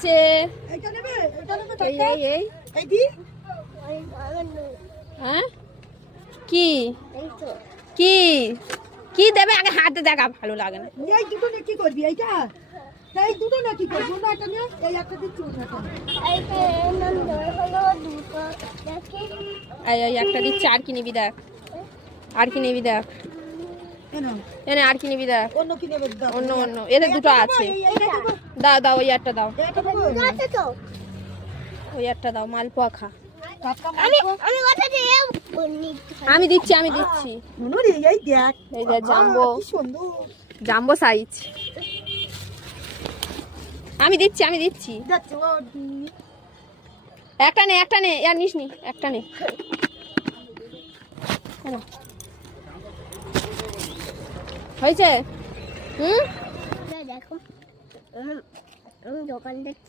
যাচ্ছে। হ্যাঁ কি কি কি দেবে আগে হাতে দেখা, ভালো লাগে না। এই দুটো নিয়ে কি করবি? এইটা এই দুটো না কি করবি? না এটা নিয়ে এই একটা দিচ্ছি না। এই একটা দিচ্ছি, আর কি নিবি দেখ, আর কি নিবি দেখ, এনে আর কি নিবি দেখ। অন্য কি নেবে? অন্য অন্য এদের দুটো আছে, দাও দাও ওই একটা দাও, ওই একটা দাও, মালপোয়া খা। আমি দিচ্ছি আমি দিচ্ছি। এই দেখ, এই যে জাম্বো, সুন্দর জাম্বো সাইজ। আমি দিচ্ছি আমি দিচ্ছি। একটা নে একটা নে, আর নিস নি, একটা নে। হয়েছে? দেখো দোকান